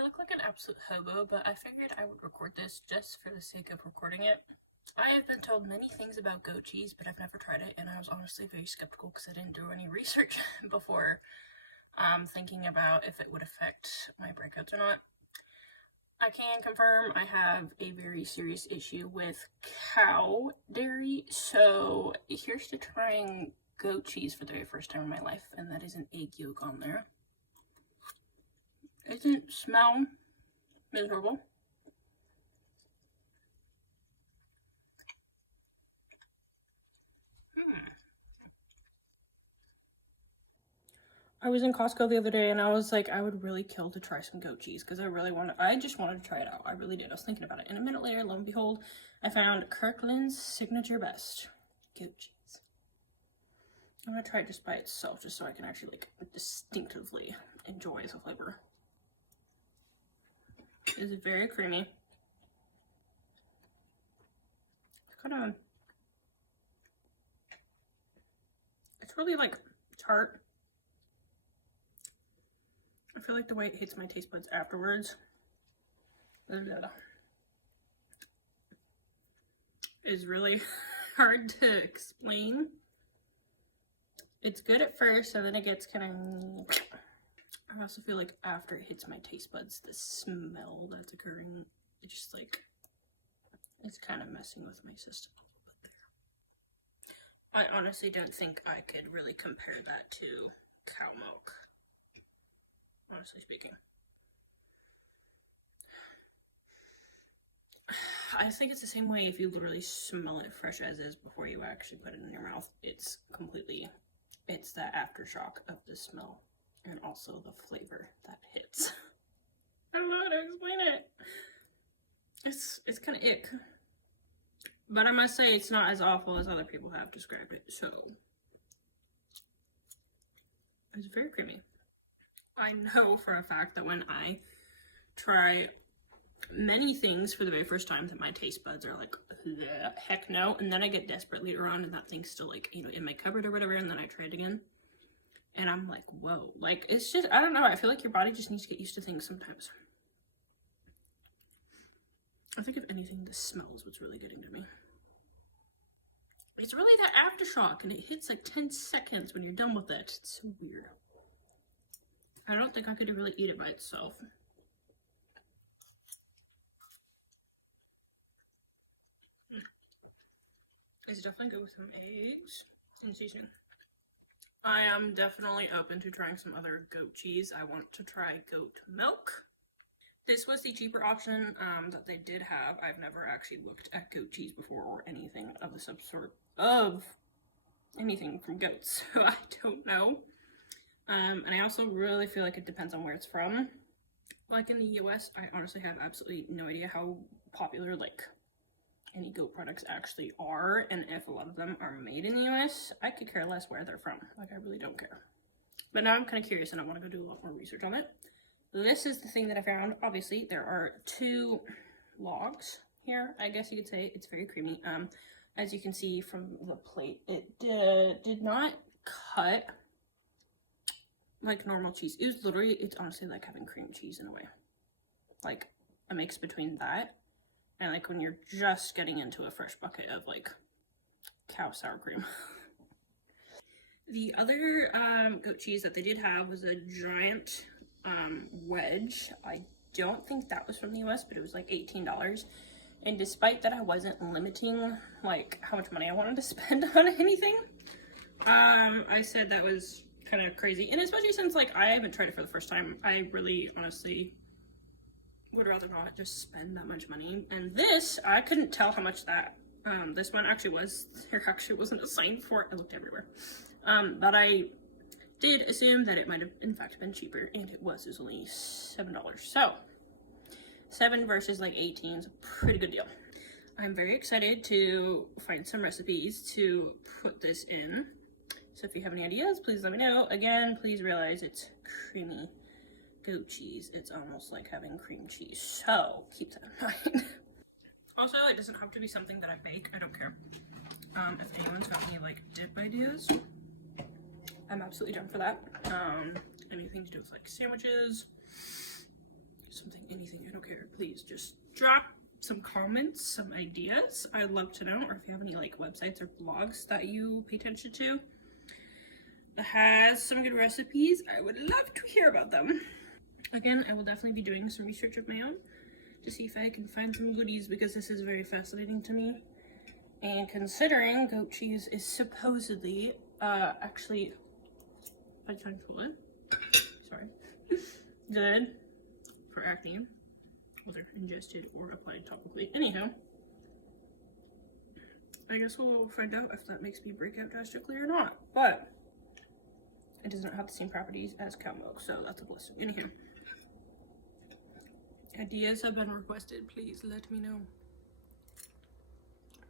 I look like an absolute hobo, but I figured I would record this just for the sake of recording it. I have been told many things about goat cheese, but I've never tried it, and I was honestly very skeptical because I didn't do any research before thinking about if it would affect my breakouts or not. I can confirm I have a very serious issue with cow dairy, so here's to trying goat cheese for the very first time in my life, and that is an egg yolk on there. It doesn't smell miserable. I was in Costco the other day and I was like, I would really kill to try some goat cheese because I just wanted to try it out. I really did. I was thinking about it. And a minute later, lo and behold, I found Kirkland's Signature Best goat cheese. I'm gonna try it just by itself, just so I can actually like distinctively enjoy the flavor. It's very creamy. It's really like tart. I feel like the way it hits my taste buds afterwards is really hard to explain. It's good at first, and then it gets kind of... I also feel like after it hits my taste buds, the smell that's occurring, it's just like, it's kind of messing with my system a little bit there. I honestly don't think I could really compare that to cow milk, honestly speaking. I think it's the same way if you literally smell it fresh as is before you actually put it in your mouth. It's that aftershock of the smell and also the flavor that hits. I don't know how to explain it. It's kind of ick. But I must say it's not as awful as other people have described it, so. It's very creamy. I know for a fact that when I try many things for the very first time that my taste buds are like, heck no, and then I get desperate later on and that thing's still like, you know, in my cupboard or whatever, and then I try it again and I'm like, whoa, like it's just, I don't know, I feel like your body just needs to get used to things sometimes. I think if anything, the smell is what's really getting to me. It's really that aftershock and it hits like 10 seconds when you're done with it. It's so weird. I don't think I could really eat it by itself. It's definitely good with some eggs and seasoning. I am definitely open to trying some other goat cheese. I want to try goat milk. This was the cheaper option that they did have. I've never actually looked at goat cheese before or anything of the sort of anything from goats, so I don't know. And I also really feel like it depends on where it's from. Like in the US, I honestly have absolutely no idea how popular like any goat products actually are, and if a lot of them are made in the US, I could care less where they're from. Like, I really don't care. But now I'm kind of curious and I want to go do a lot more research on it. This is the thing that I found. Obviously, there are 2 logs here, I guess you could say. It's very creamy. As you can see from the plate, it did not cut like normal cheese. It was literally, it's honestly like having cream cheese in a way. Like a mix between that and like when you're just getting into a fresh bucket of like cow sour cream. The other goat cheese that they did have was a giant wedge. I don't think that was from the US, but it was like $18. And despite that I wasn't limiting like how much money I wanted to spend on anything, I said that was kind of crazy. And especially since like I haven't tried it for the first time, I really honestly would rather not just spend that much money. And this, I couldn't tell how much that this one actually was. There actually wasn't a sign for it. I looked everywhere. But I did assume that it might have in fact been cheaper, and it was. It was only $7. So 7 versus like 18 is a pretty good deal. I'm very excited to find some recipes to put this in. So if you have any ideas, please let me know. Again, please realize it's creamy goat cheese. It's almost like having cream cheese, so keep that in mind. Also, it doesn't have to be something that I bake. I don't care. If anyone's got any like dip ideas, I'm absolutely down for that. Anything to do with like sandwiches, something don't care. Please just drop some comments, some ideas. I'd love to know, or if you have any like websites or blogs that you pay attention to that has some good recipes, I would love to hear about them. Again, I will definitely be doing some research of my own to see if I can find some goodies, because this is very fascinating to me. And considering goat cheese is supposedly actually, by the time to pull it, sorry, good for acne, whether ingested or applied topically. Anyhow, I guess we'll find out if that makes me break out drastically or not. But it does not have the same properties as cow milk, so that's a blessing. Anyhow, ideas have been requested. Please let me know.